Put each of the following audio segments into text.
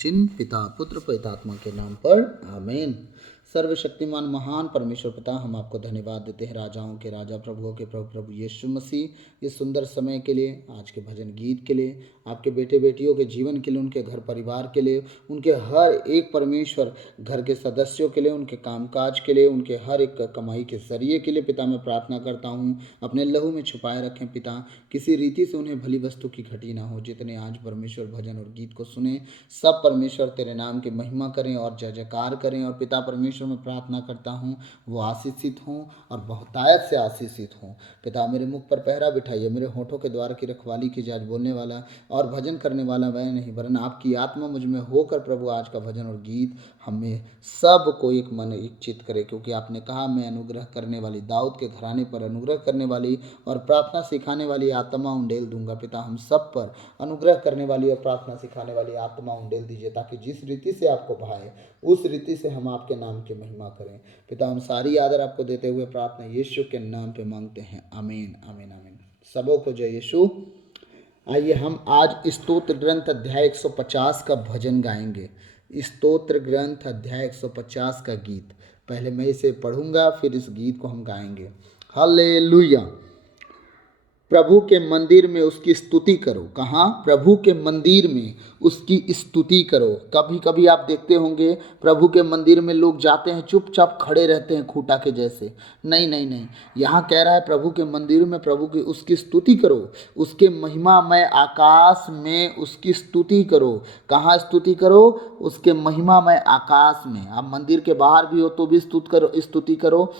चिन्ह पिता पुत्र पवित्रात्मा के नाम पर आमीन। सर्वशक्तिमान महान परमेश्वर पिता, हम आपको धन्यवाद देते हैं, राजाओं के राजा प्रभुओं के प्रभु प्रभु यीशु मसीह, इस सुंदर समय के लिए, आज के भजन गीत के लिए, आपके बेटे बेटियों के जीवन के लिए, उनके घर परिवार के लिए, उनके हर एक परमेश्वर घर के सदस्यों के लिए, उनके कामकाज के लिए, उनके हर एक कमाई के जरिए के लिए पिता मैं प्रार्थना करता हूँ, अपने लहू में छुपाए रखें पिता, किसी रीति से उन्हें भली वस्तु की घटी ना हो। जितने आज परमेश्वर भजन और गीत को सुने, सब परमेश्वर तेरे नाम की महिमा करें और जय जयकार करें। और पिता परमेश्वर में प्रार्थना करता हूँ वो आशीषित हों और बहुतायत से आशीषित हों। पिता मेरे मुख पर पहरा बिठाइए, मेरे होठों के द्वार की रखवाली कीजिए। आज बोलने वाला और भजन करने वाला मैं नहीं, वरन आपकी आत्मा मुझ में होकर प्रभु आज का भजन और गीत हमें सब को एक मन इच्छित करे, क्योंकि आपने कहा मैं अनुग्रह करने वाली, दाऊद के घराने पर अनुग्रह करने वाली और प्रार्थना सिखाने वाली आत्मा उंडेल दूंगा। पिता हम सब पर अनुग्रह करने वाली और प्रार्थना सिखाने वाली आत्मा उंडेल दीजिए, ताकि जिस रीति से आपको भाए उस रीति से हम आपके नाम की महिमा करें। पिता हम सारी आदर आपको देते हुए प्रार्थना यीशु के नाम पे मांगते हैं, आमीन आमीन आमीन। सबों को जय यीशु। आइए हम आज स्तोत्र ग्रंथ अध्याय 150 का भजन गाएंगे। स्तोत्र ग्रंथ अध्याय 150 का गीत पहले मैं इसे पढ़ूंगा, फिर इस गीत को हम गाएंगे। हालेलुया। प्रभु के मंदिर में उसकी स्तुति करो। कहाँ? प्रभु के मंदिर में उसकी स्तुति करो। कभी कभी आप देखते होंगे प्रभु के मंदिर में लोग जाते हैं, चुपचाप खड़े रहते हैं खूंटा के जैसे। नहीं नहीं नहीं, यहाँ कह रहा है प्रभु के मंदिर में प्रभु की उसकी स्तुति करो, उसके महिमामय आकाश में उसकी स्तुति करो। कहाँ स्तुति करो? उसके महिमामय आकाश में। आप मंदिर के बाहर भी हो तो भी स्तुति करो।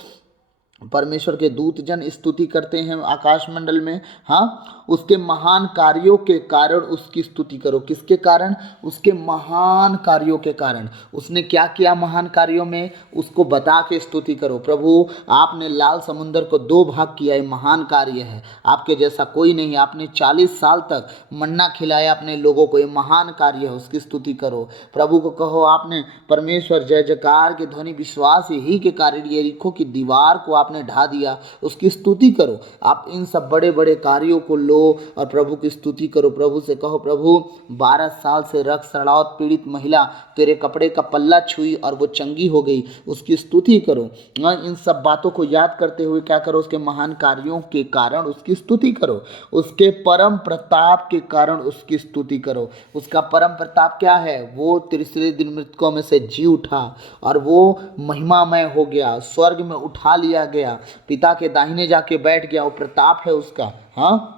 परमेश्वर के दूत जन स्तुति करते हैं आकाश मंडल में। हाँ, उसके महान कार्यों के कारण उसकी स्तुति करो। किसके कारण? उसके महान कार्यों के कारण। उसने क्या किया महान कार्यों में, उसको बता के स्तुति करो। प्रभु आपने लाल समुंदर को 2 भाग किया, ये महान कार्य है, आपके जैसा कोई नहीं। आपने 40 साल तक मन्ना खिलाया अपने लोगों को, ये महान कार्य है, उसकी स्तुति करो। प्रभु को कहो आपने परमेश्वर जय जयकार के ध्वनि विश्वास ही के कारण यरीहो की दीवार को आपने ढा दिया, उसकी स्तुति करो। आप इन सब बड़े बड़े कार्यों को लो और प्रभु की स्तुति करो। प्रभु से कहो प्रभु 12 साल से रक्त सड़ावत पीड़ित महिला तेरे कपड़े का पल्ला छुई और वो चंगी हो गई, उसकी स्तुति करो। इन सब बातों को याद करते हुए क्या करो? उसके महान कार्यों के कारण उसकी स्तुति करो, उसके परम प्रताप के कारण उसकी स्तुति करो। उसका परम प्रताप क्या है? वो तीसरे दिन मृतकों में से जी उठा और वो महिमामय हो गया, स्वर्ग में उठा लिया गया, पिता के दाहिने जाके बैठ गया। वो प्रताप है उसका। हाँ,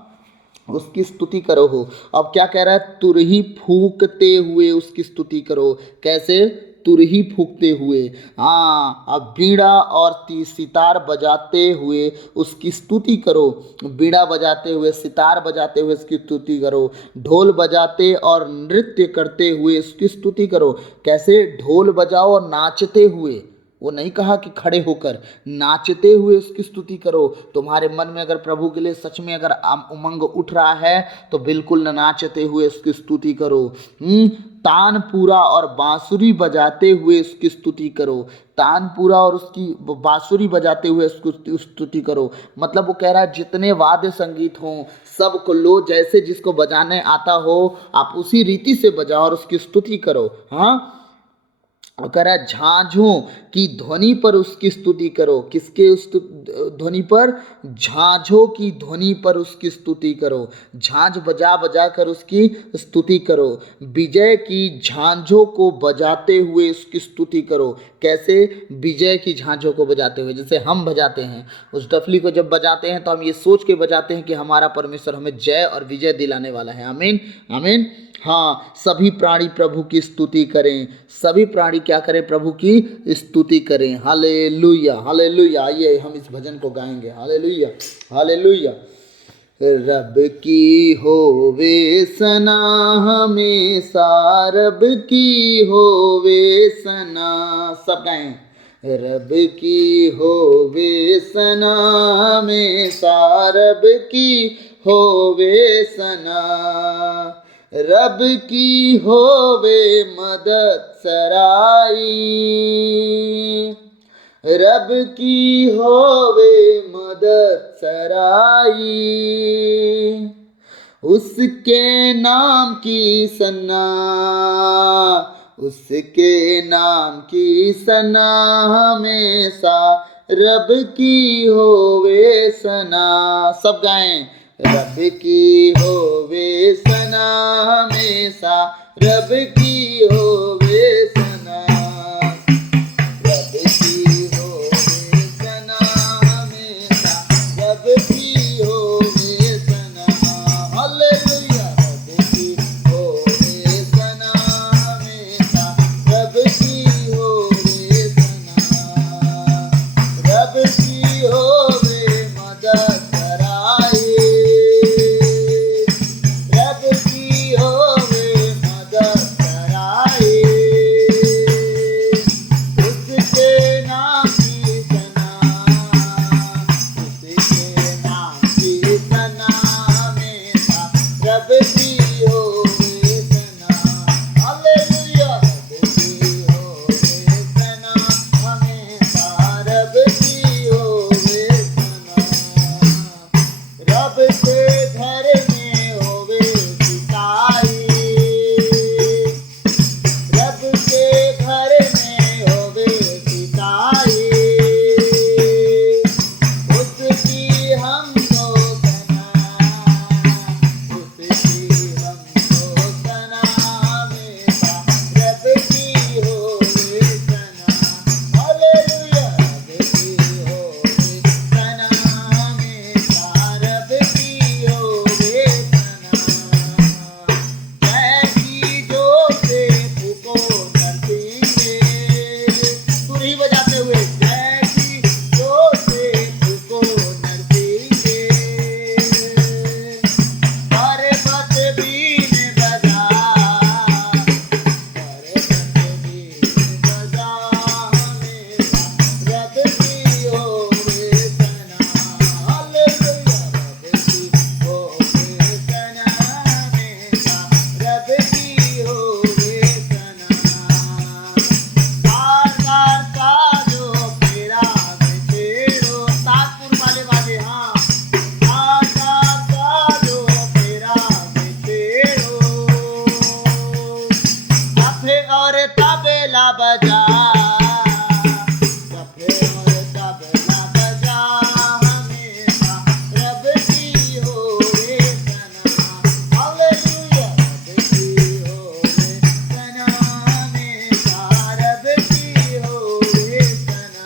उसकी स्तुति करो हो। अब क्या कह रहा है? तुरही फूंकते हुए उसकी स्तुति करो। कैसे? तुरही फूंकते हुए। हाँ, अब बीड़ा और सितार बजाते हुए उसकी स्तुति करो। बीड़ा बजाते हुए, सितार बजाते हुए उसकी स्तुति करो। ढोल बजाते और नृत्य करते हुए उसकी स्तुति करो। कैसे? ढोल बजाओ और नाचते हुए। वो नहीं कहा कि खड़े होकर, नाचते हुए उसकी स्तुति करो। तुम्हारे मन में अगर प्रभु के लिए सच में अगर उमंग उठ रहा है तो बिल्कुल नाचते हुए उसकी स्तुति करो। तानपुरा और बांसुरी बजाते हुए उसकी स्तुति करो। तानपुरा और उसकी बांसुरी बजाते हुए उसकी स्तुति करो। मतलब वो कह रहा है जितने वाद्य संगीत हों सबको लो, जैसे जिसको बजाने आता हो आप उसी रीति से बजाओ और उसकी स्तुति करो। हाँ, और कह रहा है झांझों की ध्वनि पर उसकी स्तुति करो। किसके ध्वनि पर? झांझों की ध्वनि पर उसकी स्तुति करो। झांझ बजा बजा कर उसकी स्तुति करो। विजय की झांझों को बजाते हुए उसकी स्तुति करो। कैसे? विजय की झांझों को बजाते हुए, जैसे हम बजाते हैं। उस डफली को जब बजाते हैं तो हम ये सोच के बजाते हैं कि हमारा परमेश्वर हमें जय और विजय दिलाने वाला है। आमीन आमीन। हाँ, सभी प्राणी प्रभु की स्तुति करें। सभी प्राणी क्या करें? प्रभु की स्तुति करें। Hallelujah hallelujah. आइए हम इस भजन को गाएंगे। Hallelujah hallelujah. रब की होवे सना हमेशा, रब की होवे सना। सब गाएं। रब की होवे सना हमेशा, रब की होवे सना, रब की होवे मदद सराई, रब की होवे मदद सराई। उसके नाम की सना, उसके नाम की सना हमेशा रब की होवे सना। सब गाएं। रब की होवे सना हमेशा, रब की होवे सना, रब की होवे सना हमेशा, रब की होवे सना। हालेलुया। रब की होवे सना हमेशा, रब की होवे सना, रब की होवे मदद कराए, रब की होवे मदद कराए, उसके नाम की सना, उसके नाम की सना हमेशा रब की होवे सना। हालेलुया। रब की होवे सना हमेशा, रब की होवे सना, रब के घर में होवे सिताई, रब के घर में होवे सिताई, उसकी हमको सना, उसकी हमको सना हमेशा, रब की होवे सना। हालेलुया। रब की होवे सना हमेशा, रब की होवे सना, जैसी जोसेफ को नरसिंगे, तुरही बजाते हुए, जैसी जोसेफ को नरसिंगे, पर्वत बीन बजा, पर्वत बीन बजा हमेशा, रब की होवे सना। हालेलुया। रब की होवे सना हमेशा, रब की होवे सना, तार का जो फेरा में छेड़ो, ताजपुर वाले वाले, हाँ, तार का जो फेरा में छेड़ो, तफे और तबला बजा, तफे और तबला बजा हमेशा, रब की होवे सना। हालेलुया। रब की होवे सना हमेशा, रब की होवे सना,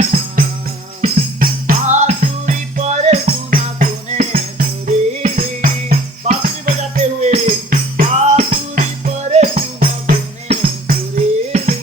बांसुरी पर सुना सुने सुरीली, बांसुरी बजाते हुए, बांसुरी पर सुना सुने सुरीली,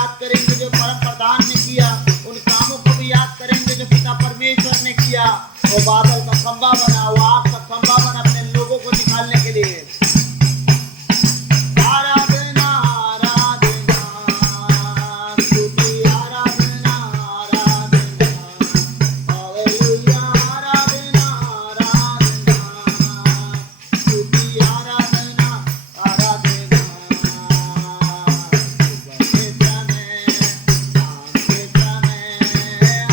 याद करेंगे जो परम प्रधान ने किया, उन कामों को भी याद करेंगे जो पिता परमेश्वर ने किया। वो बादल का खंभा बना, वो आग का खंभा बना अपने लोगों को निकालने के लिए। आराधना आराधना स्तुति आराधना आराधना हालेलुया आराधना आराधना स्तुति आराधना आराधना सुबह के समय शाम के समय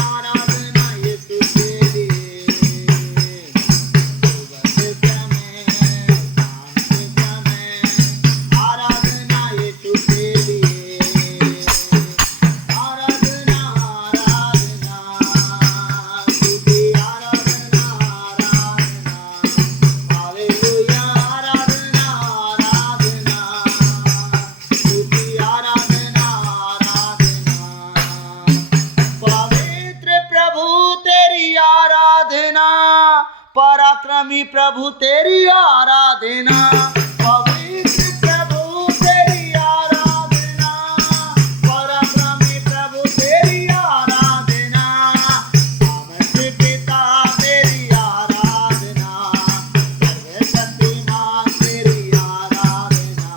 आराधना यीशु के लिए। सुबह के समय शाम के समय आराधना यीशु के लिए। आराधना आराधना स्तुति आराधना आराधना हालेलुया आराधना आराधना स्तुति आराधना आराधना। पवित्र प्रभु तेरी आराधना, पराक्रमी प्रभु तेरी आराधना। पवित्र प्रभु तेरी आराधना, पराक्रमी प्रभु तेरी आराधना। सामर्थ्य पिता तेरी आराधना, सर्वशक्तिमान तेरी आराधना।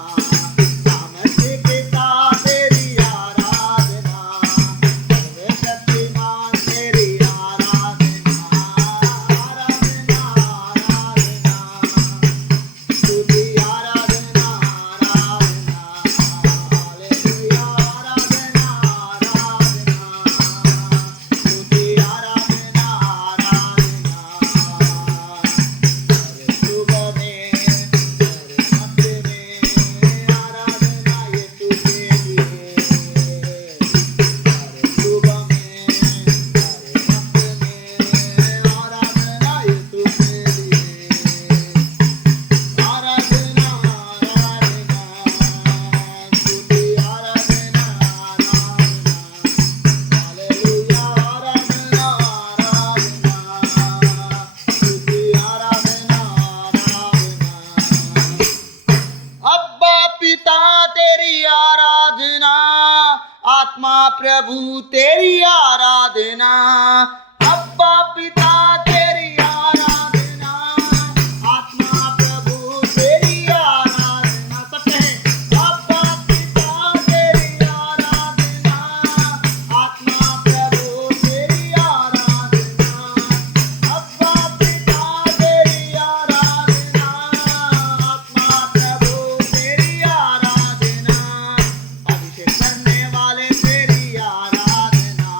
सामर्थ्य पिता तेरी आराधना, सर्वशक्तिमान तेरी आराधना। आराधना आराधना स्तुति आराधना आराधना हालेलुया आराधना आराधना स्तुति आराधना आराधना। हर सुबह में हर वक्त में आराधना यीशु के लिए। हर सुबह में हर वक्त में आराधना यीशु के लिए। आराधना आराधना स्तुति आराधना आराधना हालेलुया आराधना आराधना स्तुति आराधना आराधना। अब्बा पिता तेरी आराधना, आत्मा प्रभु तेरी आराधना। अब्बा पिता तेरी आराधना, आत्मा प्रभु तेरी आराधना। सब कहें अब्बा पिता तेरी आराधना, आत्मा प्रभु तेरी आराधना। अब्बा पिता तेरी आराधना, आत्मा प्रभु तेरी आराधना। अभिषेक करने वाले तेरी आराधना,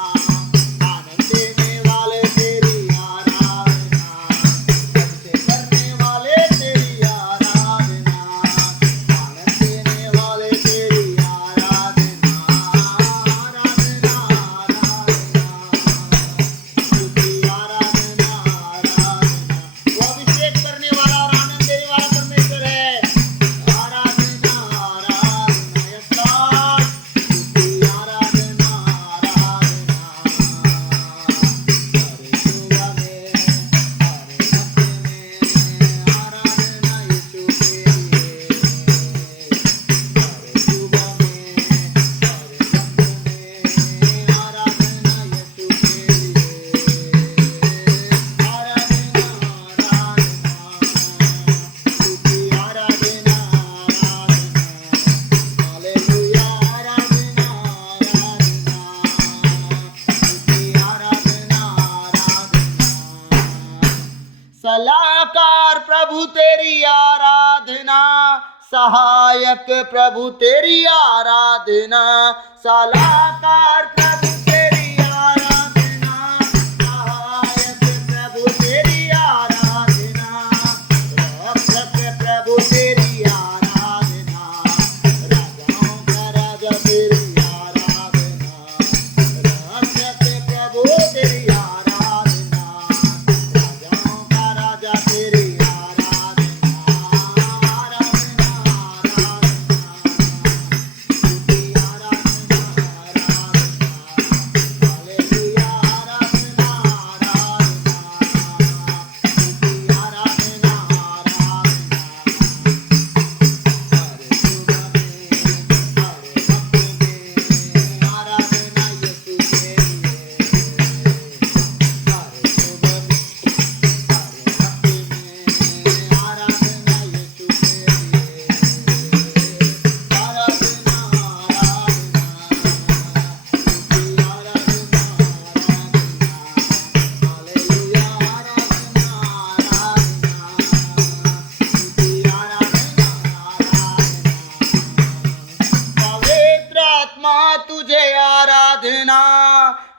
आनंद देने वाले तेरी आराधना। अभिषेक करने वाले तेरी आराधना, आनंद देने वाले तेरी आराधना। आराधना आराधना स्तुति आराधना आराधना। वो अभिषेक करने वाला और आनंद देने वाला परमेश्वर है। आराधना आराधना यस लॉर्ड स्तुति आराधना आराधना। हर सुबह में हर वक्त में आराधना यीशु के लिए। हर सुबह में हर वक्त में आराधना यीशु के लिए। आराधना आराधना स्तुति आराधना आराधना हालेलुया आराधना आराधना स्तुति आराधना आराधना। सलाहकार प्रभु तेरी आराधना, सहायक प्रभु तेरी आराधना। सलाहकार प्रभु तेरी आराधना, सहायक प्रभु तेरी आराधना। रक्षक प्रभु तेरी आराधना, राजाओं का राजा तेरी आराधना। रक्षक प्रभु तेरी आराधना, राजाओं का राजा तेरी आराधना। आराधना आराधना स्तुति आराधना आराधना तुझे आराधना,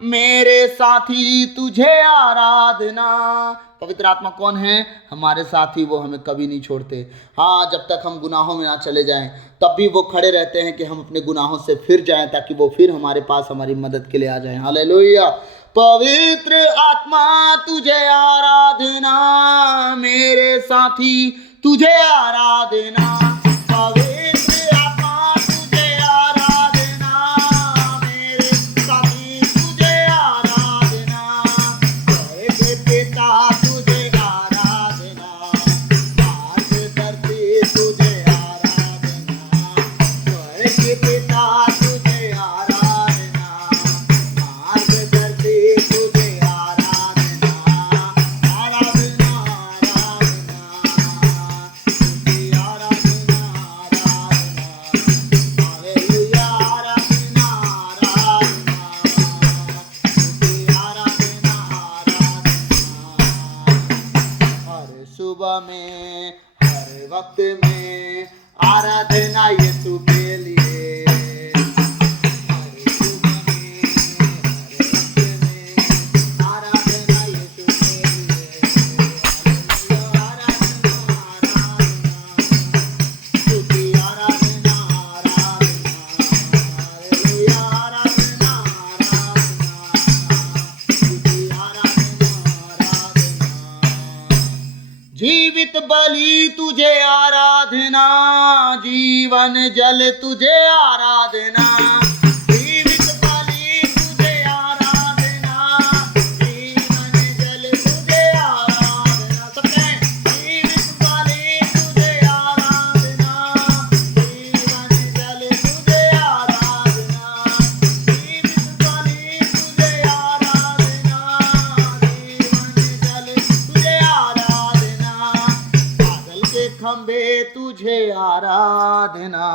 मेरे साथी तुझे आराधना। पवित्र आत्मा कौन है? हमारे साथी, वो हमें कभी नहीं छोड़ते। हाँ, जब तक हम गुनाहों में ना चले जाएं तब भी वो खड़े रहते हैं कि हम अपने गुनाहों से फिर जाएं, ताकि वो फिर हमारे पास हमारी मदद के लिए आ जाएं। हालेलुया। पवित्र आत्मा तुझे आराधना, मेरे साथी तुझे आराधना। पवित्र आत्मा तुझे आराधना, मेरे साथी तुझे आराधना। स्वर्ग पिता तुझे आराधना, मार्गदर्शी तुझे आराधना। स्वर्ग पिता तुझे आराधना, मार्गदर्शी तुझे आराधना। आराधना सुबह में हर वक्त में आराधना यीशु के लिए। हर सुबह में हर वक्त में आराधना यीशु के लिए। आराधना स्तुति आराधना हालेलुया। आराधना स्तुति आराधना। जीवित बलि तुझे आराधना, जीवन जल तुझे आराधना। जीवित बलि तुझे आराधना, जीवन जल तुझे आराधना। सबके जीवित बलि तुझे आराधना, जीवन जल तुझे आराधना। जीवित बलि तुझे आराधना, जीवन जल तुझे आराधना। बादल के खंभे तुझे आराधना,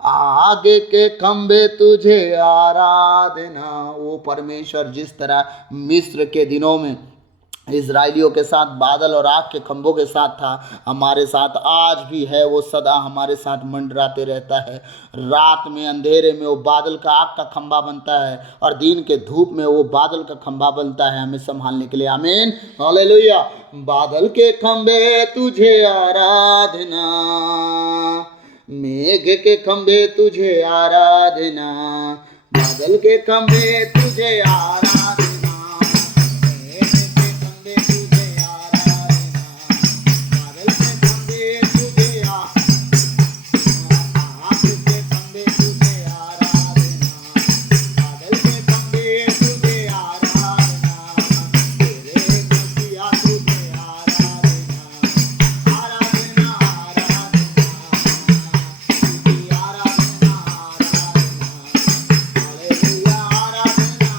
आगे के खंभे तुझे आराधना। वो परमेश्वर जिस तरह मिस्र के दिनों में इजराइलियों के साथ बादल और आग के खंभों के साथ था, हमारे साथ आज भी है। वो सदा हमारे साथ मंडराते रहता है। रात में अंधेरे में वो बादल का आग का खंभा बनता है, और दिन के धूप में वो बादल का खंभा बनता है हमें संभालने के लिए। आमीन हालेलुया। बादल के खंभे तुझे आराधना, मेघ के खंभे तुझे आराधना। बादल के खंभे तुझे आराधना, मेघ के खंभे तुझे आराधना। बादल के खंभे तुझे आग के खंभे तुझे आराधना। बादल के खंभे तुझे आराधना, तेरे खुशियाँ तुझे आराधना। आराधना तुझे आराधना हालेलुया। आराधना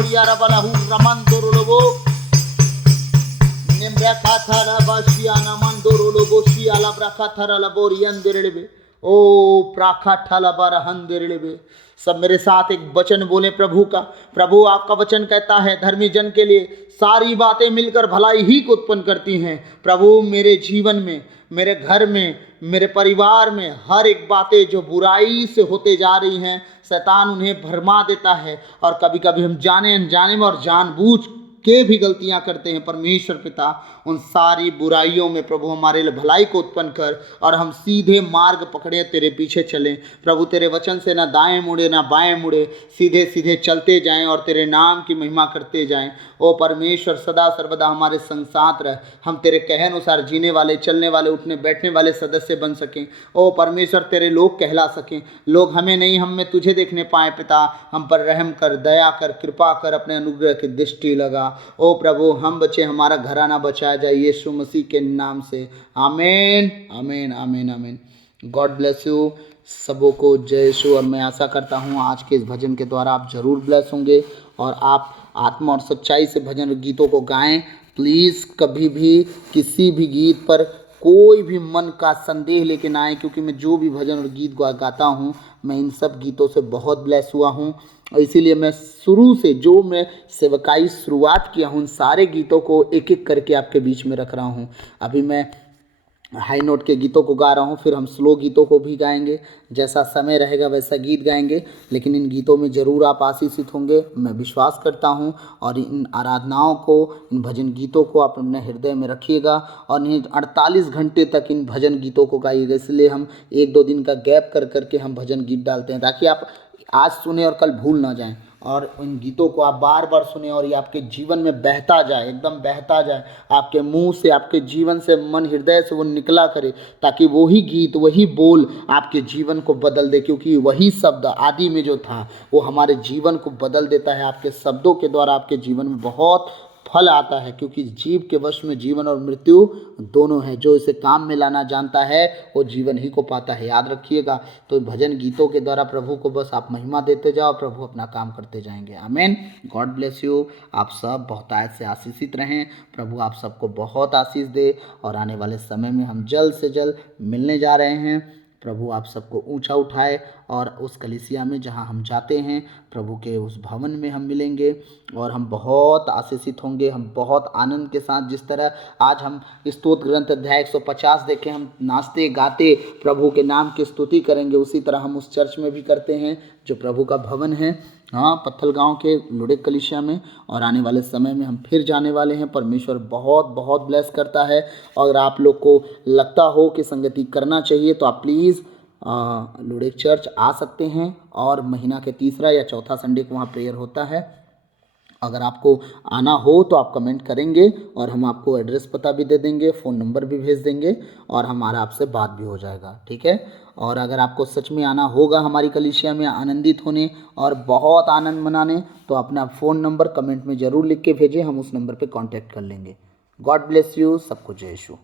बोरिया रबलहु रमंदोर लोबो निम्ब्रकाथरा बाशियाना मंदोर लोबो शियाला ब्रकाथरा लबोरियन देरेबे ओ प्राकाठला बरहन देरेबे। सब मेरे साथ एक वचन बोले प्रभु का। प्रभु आपका वचन कहता है धर्मी जन के लिए सारी बातें मिलकर भलाई ही को उत्पन्न करती हैं। प्रभु मेरे जीवन में, मेरे घर में, मेरे परिवार में हर एक बातें जो बुराई से होते जा रही हैं, शैतान उन्हें भरमा देता है और कभी कभी हम जाने अनजाने में और जानबूझ के भी गलतियां करते हैं। परमेश्वर पिता उन सारी बुराइयों में प्रभु हमारे लिए भलाई को उत्पन्न कर और हम सीधे मार्ग पकड़े तेरे पीछे चलें। प्रभु तेरे वचन से ना दाएं मुड़े ना बाएं मुड़े, सीधे सीधे चलते जाएं और तेरे नाम की महिमा करते जाएं। ओ परमेश्वर सदा सर्वदा हमारे संग साथ रह, हम तेरे कहे अनुसार जीने वाले, चलने वाले, उठने बैठने वाले सदस्य बन सकें। ओ परमेश्वर तेरे लोग कहला सकें, लोग हमें नहीं हम में तुझे देखने पाए। पिता हम पर रहम कर, दया कर, कृपा कर, अपने अनुग्रह की दृष्टि लगा। ओ प्रभु हम बचे, हमारा घराना बचाया जाए यीशु मसीह के नाम से। आमीन आमीन आमीन आमीन। गॉड ब्लेस यू सबों को, जय यीशु। और मैं आशा करता हूँ आज के इस भजन के द्वारा आप जरूर ब्लेस होंगे और आप आत्मा और सच्चाई से भजन और गीतों को गाएं। प्लीज़ कभी भी किसी भी गीत पर कोई भी मन का संदेह लेके ना आए, क्योंकि मैं जो भी भजन और गीत गाता हूँ मैं इन सब गीतों से बहुत ब्लेस हुआ हूँ। इसीलिए मैं शुरू से जो मैं सेवकाई शुरुआत किया हूँ उन सारे गीतों को एक एक करके आपके बीच में रख रहा हूँ। अभी मैं हाई नोट के गीतों को गा रहा हूँ, फिर हम स्लो गीतों को भी गाएंगे, जैसा समय रहेगा वैसा गीत गाएंगे, लेकिन इन गीतों में ज़रूर आप आशीषित होंगे मैं विश्वास करता हूँ। और इन आराधनाओं को, इन भजन गीतों को आप अपने हृदय में रखिएगा और इन्हें 48 घंटे तक इन भजन गीतों को गाइएगा। इसलिए हम 1-2 दिन का गैप कर करके हम भजन गीत डालते हैं, ताकि आप आज सुने और कल भूल ना जाएं, और इन गीतों को आप बार बार सुने और ये आपके जीवन में बहता जाए, एकदम बहता जाए, आपके मुंह से, आपके जीवन से, मन हृदय से वो निकला करे, ताकि वही गीत, वही बोल आपके जीवन को बदल दे। क्योंकि वही शब्द आदि में जो था वो हमारे जीवन को बदल देता है। आपके शब्दों के द्वारा आपके जीवन में बहुत फल आता है, क्योंकि जीव के वश में जीवन और मृत्यु दोनों है। जो इसे काम में लाना जानता है वो जीवन ही को पाता है, याद रखिएगा। तो भजन गीतों के द्वारा प्रभु को बस आप महिमा देते जाओ, प्रभु अपना काम करते जाएंगे। आमीन। God bless you. आप सब बहुतायत से आशीषित रहें, प्रभु आप सबको बहुत आशीष दे। और आने वाले समय में हम जल्द से जल्द मिलने जा रहे हैं। प्रभु आप सबको ऊंचा उठाए और उस कलीसिया में जहां हम जाते हैं, प्रभु के उस भवन में हम मिलेंगे और हम बहुत आशीषित होंगे। हम बहुत आनंद के साथ, जिस तरह आज हम स्तोत्र ग्रंथ अध्याय 150 देखें, हम नाचते गाते प्रभु के नाम की स्तुति करेंगे, उसी तरह हम उस चर्च में भी करते हैं जो प्रभु का भवन है, हाँ, पत्थल गांव के लुड़ेक कलीसिया में। और आने वाले समय में हम फिर जाने वाले हैं। परमेश्वर बहुत बहुत ब्लेस करता है। अगर आप लोग को लगता हो कि संगति करना चाहिए तो आप प्लीज़ लुड़ेक चर्च आ सकते हैं, और महीना के तीसरा या चौथा संडे को वहाँ प्रेयर होता है। अगर आपको आना हो तो आप कमेंट करेंगे और हम आपको एड्रेस पता भी दे देंगे, फ़ोन नंबर भी भेज देंगे और हमारा आपसे बात भी हो जाएगा, ठीक है। और अगर आपको सच में आना होगा हमारी कलीसिया में आनंदित होने और बहुत आनंद मनाने, तो अपना फ़ोन नंबर कमेंट में ज़रूर लिख के भेजें, हम उस नंबर पे कांटेक्ट कर लेंगे। God bless you. सबको जय यीशु।